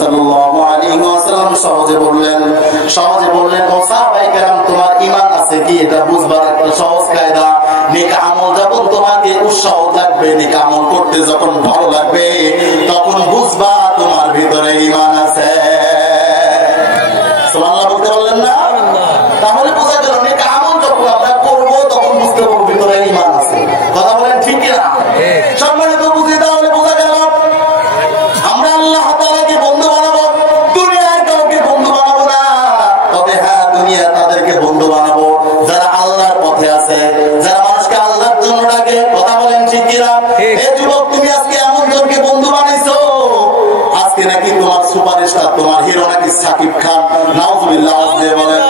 সাল্লাল্লাহু আলাইহি ওয়াসাল্লাম সহজে বললেন ও সাহাবায়ে কেরাম, তোমার ঈমান আছে কি এটা বুঝবার একটা সহজ কায়দা। নেক আমল যখন তোমাকে উৎসাহ লাগবে, নেক আমল করতে যখন ভালো লাগবে, তখন বুঝবা তোমার ভিতরে ঈমান আছে। সুবহানাল্লাহ বলতে বললেন না? তাহলে বোঝা গেল নেক আমল যখন আমরা করব তখন বুঝতে পারবো ভিতরে ঈমান আছে। কথা বলেন ঠিক কি না? সম্মানিত বুঝি, তাহলে বোঝা গেল আমরা আল্লাহ তাআলাকে বন্ধু বানাবো, দুনিয়ার কাউকে বন্ধু বানাবো না। তবে হ্যাঁ, দুনিয়া তাদেরকে বন্ধু বানাবো যারা আল্লাহর পথে আছে, যারা মানুষকে আল্লাহর জন্য ডাকে। কথা বলেন ঠিক কি না? এই যুবক, তুমি আজকে এমন জনকে বন্ধু বানাইছো, আজকে নাকি তোমার সুপারস্টার, তোমার হিরো নাকি সাকিব খান। নাউজুবিল্লাহ। বলেন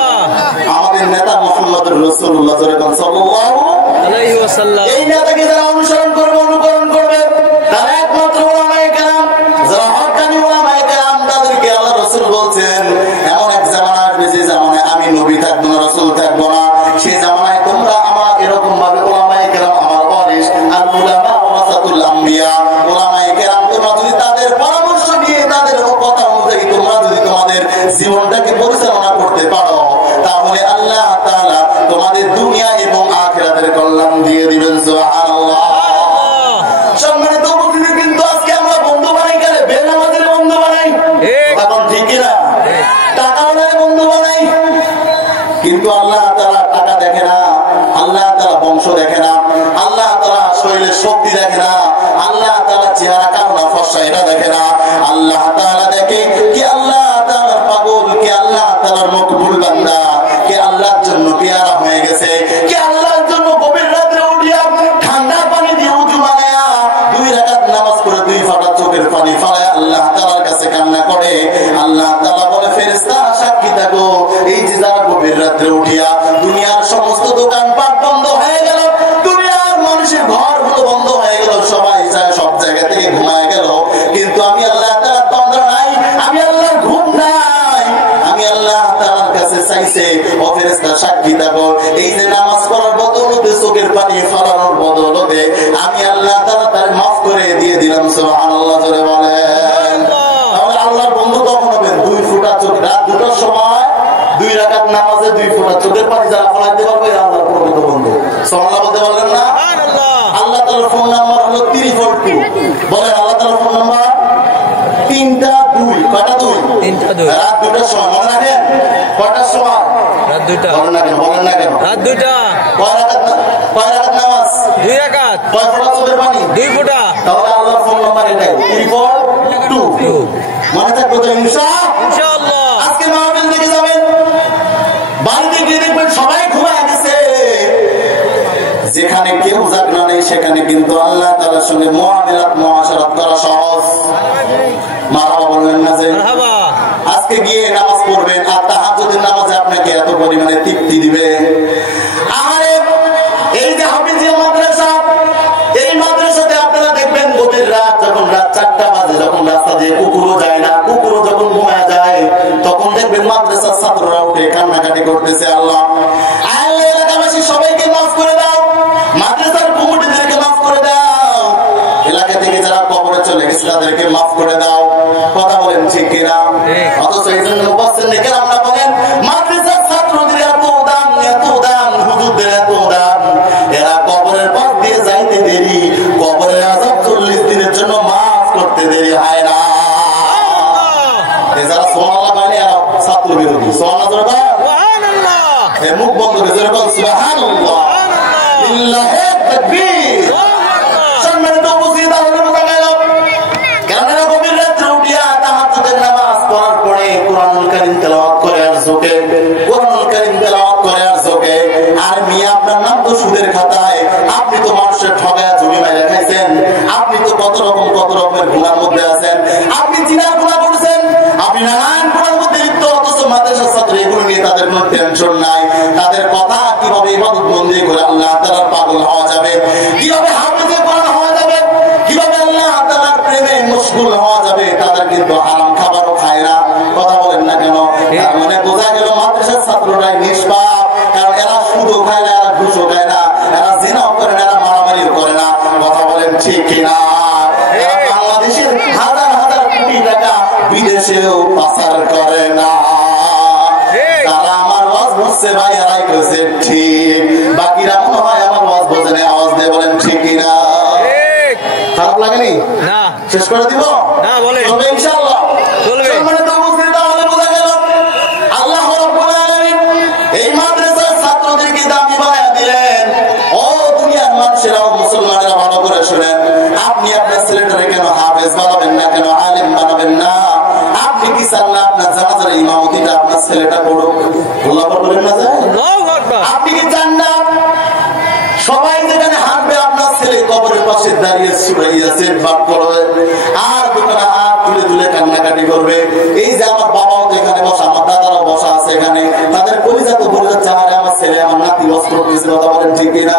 আমাদের নেতা মুহাম্মদুর রাসূলুল্লাহ সাল্লাল্লাহু আলাইহি ওয়াসাল্লাম, এই নেতাকে যারা অনুসরণ করবে, অনুকরণ করবে, তারা একমাত্র উলামায়ে কেরাম, যারা হক্কানি উলামায়ে কেরাম। তাদেরকে আল্লাহ রাসূল বলছেন এমন এক জামানা আসবে যে জামানায় আমি নবী থাকবো না, রাসূল থাকবো না। সেই জামানায় তোমরা আমার এরকম ভাবে উলামায়ে কেরাম, আমার ওয়ারিস, আল উলামা ওয়ারাসাতুল আম্বিয়া, উলামায়ে কেরাম, তোমরা যদি তাদের পরামর্শ নিয়ে তাদের কথা অনুযায়ী তোমরা যদি তোমাদের জীবনটাকে পরিচালনা করতে পারো, তাহলে আল্লাহ তাআলা তোমাদের দুনিয়া এবং আখিরাতের কল্যাণ দিয়ে দিবেন। সুবহানাল্লাহ। সম্মানিত উপস্থিতি, কিন্তু আজকে আমরা বন্ধু বানাই গেলে বেনামাজির বন্ধু বানাই, এখন ঠিক না? টাকা বানায় বন্ধু বানাই, কিন্তু আল্লাহ তাআলা টাকা দেখে না, আল্লাহ তাআলা বংশ দেখে না, আল্লাহ তাআলা শরীরের শক্তি দেখে না, আল্লাহ তাআলা চেহারা কামনা ফর্সা এটা দেখে না। আল্লাহ তাআলা দেখে কি আল্লাহ তাআলার পাগল, কি আল্লাহ তাআলার মকবুল বান্দা, কে আল্লাহর জন্য পেয়ারা হয়ে গেছে, কে আল্লাহর জন্য গভীর রাতে উঠিয়া ঠান্ডা পানি দিয়ে উযু বানায়া 2 রাকাত নামাজ পড়ে 2 ফোঁটা চোখের পানি ফেলায় আল্লাহ তাআলার কাছে কান্না করে। আল্লাহ তাআলা বলে, ফেরেশতা সাক্ষী থাকো, এই যে যারা গভীর রাতে উঠিয়া দুনিয়ার সমস্ত দোকানপাট বন্ধ হয়ে গেল, দুনিয়ার মানুষের ঘরগুলো বন্ধ হয়ে গেল, সবাই সব জায়গা থেকে ঘুমায় গেল, কিন্তু আমি আল্লাহ তাআলার তন্দ্রা নাই, আমি আল্লাহর ঘুম নাই, আমি আল্লাহ তাআলার কাছে চাইছে, ও ফেরেশতা সাক্ষী থাকো, এই যে নামাজ পড়ার বদৌলতে, চোখের পানি ফেলানোর বদৌলতে আমি আল্লাহ তাআলা তার মাফ করে দিয়ে দিলাম। সুবহানাল্লাহ জোরে বলেন। তাহলে আল্লাহর বন্ধু কখন হবে? 2 ফোঁটা চোখ, রাত 2টার সময় 2 রাকাত নামাজে 2 ফোঁটা চোখের পানি যারা ফলাইতে পারবে আল্লাহর প্রকৃত বন্ধু। সুবহানাল্লাহ বলতে বলেন না? আল্লাহ তাআলার ফোন নাম্বার হলো 342। বলেন আল্লাহ তাআলার ফোন নাম্বার 3টা 2। কয়টা 2? 3টা 2। রাত 2টার সময় মনে রাখেন। কয়টার সময়? রাত 2টা। বলেন না কেন? রাত 2টা। কয় রাকাত নামাজ? 2 রাকাত। কয় ফোঁটা চোখের পানি? 2 ফোঁটা। তাহলে আল্লাহর ফোন নাম্বার এটাই 342। মনে থাকবে তো ইনশাআল্লাহ? আজকে মাহফিল দেখে যাবেন, বাড়িতে গিয়ে দেখবেন সবাই ঘুমায় গেছে। যেখানে কেউ জাগনা নেই সেখানে কিন্তু আল্লাহ তাআলার সঙ্গে মুআশারাত করা সহজ। মারহাবা বলবেন না? যে আজকে গিয়ে নামাজ পড়বেন আর তাহাজ্জুদের নামাজে আপনাকে এত পরিমাণে তৃপ্তি দিবে। আরে এই যে হাফিজিয়া মাদ্রাসা, এই মাদ্রাসাতে আপনারা দেখবেন গভীর রাত, যখন রাত 4টা বাজে, যখন রাস্তা দিয়ে কুকুরও যায় না, কুকুরও যখন ঘুমায় যায়, তখন দেখবেন মাদ্রাসার ছাত্ররা উঠে কান্নাকাটি করতেছে, আল্লাহ আল্লাহ এলাকাবাসী সবাইকে মাফ করে দাও, মাদ্রাসার কমিটিদেরকে মাফ করে দাও, এলাকা থেকে যারা কবরে চলে গেছে তাদেরকে মাফ করে দাও। কথা বলেন ঠিক কিনা? অথচ এই জন্য মুফাসসিরিন কেরামরা বলেন মাদ্রাসার ছাত্রদের এত দাম, হুজুরদের এত দাম, এরা কবরের পাশ দিয়ে যাইতে দেরি, কবরের আযাব 40 দিনের জন্য মাফ করতে দেরি হয় না। যারা সুবহানাল্লাহ মানে এরা ছাত্র বিরোধী। সুবহানাল্লাহ, মুখ বন্ধ করে সুবহানাল্লাহ, লিল্লাহি তাকবীর। সম্মানিত উপস্থিতি, তাহলে বোঝা গেল কেন এরা গভীর রাতে উঠিয়া তাহাজ্জুদের নামাজ পড়ার পরে কোরআনুল কারীম তেলাওয়াত করে আর ঝোঁকে, কোরআনুল কারীম তেলাওয়াত করে আর ঝোঁকে। আর মিয়া আপনার নাম তো সুদের খাতায়, আপনি তো মানুষের ঠগায়া জমি মাইরা খাইছেন, আপনি তো কত রকমের গুনার মধ্যে আছেন, আপনি জিনার গুনাহ করছেন, আপনি নানান গুনার মধ্যে লিপ্ত, অথচ মাদ্রাসার ছাত্র এগুলো নিয়ে তাদের কোনো টেনশন নাই। তাদের কথা কিভাবে ইবাদত বন্দেগি করে আল্লাহ তাআলার পাগল হওয়া যাবে, কিভাবে হাফেজে কোরআন হওয়া যাবে, কিভাবে আল্লাহ তাআলার প্রেমে মশগুল হওয়া যাবে, তাদের কিন্তু হারাম খাবারও খায় না। কথা বলেন না কেন? তার মানে বোঝা গেল মাদ্রাসার ছাত্ররাই নিষ্পাপ, কারণ এরা সুদও খায় না, এরা ঘুষও খায় না, এরা জিনাও করে না, এরা মারামারিও করে না। কথা বলেন ঠিক কিনা? বাংলাদেশের হাজার হাজার কোটি টাকা বিদেশে হাসছে, ভাই এরাই করেছে ঠিক। বাকিরা মনে হয় আমার আওয়াজ বোঝে না, আওয়াজ দিয়ে বলেন ঠিক কিনা। খারাপ লাগেনি? না। শেষ করে দিব? না, বলে চলবে ইনশাআল্লাহ চলবে। মানে তো বুঝতে তাহলে বোঝা গেল আল্লাহ রাব্বুল আলামিন এই মাদ্রাসার ছাত্রদেরকে দামি বানায়া দিলেন। ও দুনিয়ার মানুষেরা, মুসলমানেরা ভালো করে শুনেন, আপনি আপনার ছেলেটারে কেন হাফেজ বানাবেন না, কেন আলেম বানাবেন না? আপনি কি চান না আপনার জানাজার ইমামতিটা আপনার ছেলেটা করুক? আল্লাহ বলেন না যে আপনি কি চান না সবাই যেখানে হাঁটবে আপনার ছেলে কবরের পাশে দাঁড়িয়ে সুরাইয়াছে বাদ করবে আর দোকানে হাত তুলে তুলে কান্নাকাটি করবে? এই যে আমার বাবাও তো এখানে বসা, আমার দাদারাও বসা আছে এখানে, তাদের পরিজাত বলে যাচ্ছে আমার ছেলে আমার নাতি বস্ত্র কথা বলেন ঠিক কিনা?